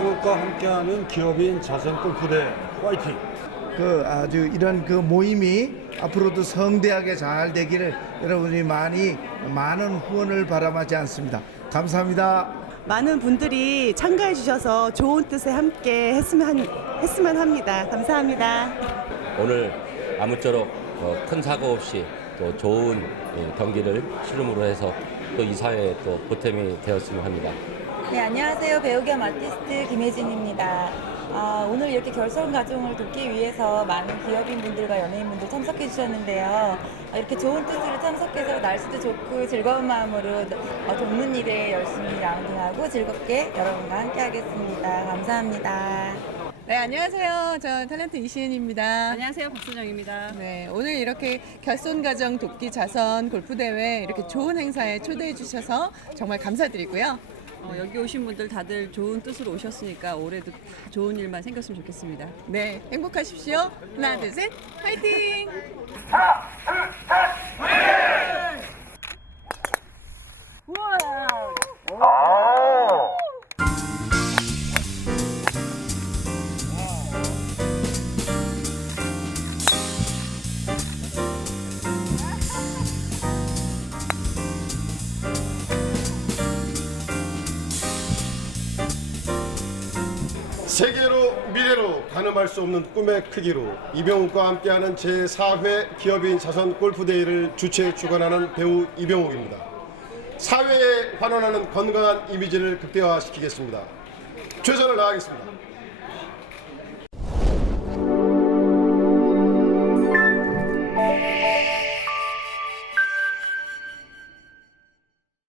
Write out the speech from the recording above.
함께하는 기업인 자선 골프대 화이팅! 그 아주 이런 그 모임이 앞으로도 성대하게 잘 되기를 여러분이 많이 많은 후원을 바람하지 않습니다. 감사합니다. 많은 분들이 참가해 주셔서 좋은 뜻에 함께 했으면, 한- 했으면 합니다. 감사합니다. 오늘 아무쪼록 어, 큰 사고 없이 또 좋은 예, 경기를 실름으로 해서 또 이 사회에 또 보탬이 되었으면 합니다. 네, 안녕하세요. 배우 겸 아티스트 김혜진입니다. 아, 오늘 이렇게 결선 과정을 돕기 위해서 많은 기업인분들과 연예인분들 참석해 주셨는데요. 아, 이렇게 좋은 뜻으로 참석해서 날씨도 좋고 즐거운 마음으로 어, 돕는 일에 열심히 라운딩하고 즐겁게 여러분과 함께 하겠습니다. 감사합니다. 네, 안녕하세요. 저 탤런트 이시은입니다. 안녕하세요. 박순영입니다. 네, 오늘 이렇게 결손 가정 돕기 자선 골프 대회 이렇게 좋은 행사에 초대해 주셔서 정말 감사드리고요. 어, 여기 오신 분들 다들 좋은 뜻으로 오셨으니까 올해도 다 좋은 일만 생겼으면 좋겠습니다. 네, 행복하십시오. 하나, 둘, 셋, 화이팅! 세계로 미래로 가늠할 수 없는 꿈의 크기로 이병욱과 함께하는 제4회 기업인 자선 골프대회를 주최 주관하는 배우 이병욱입니다. 사회에 환원하는 건강한 이미지를 극대화시키겠습니다. 최선을 다하겠습니다.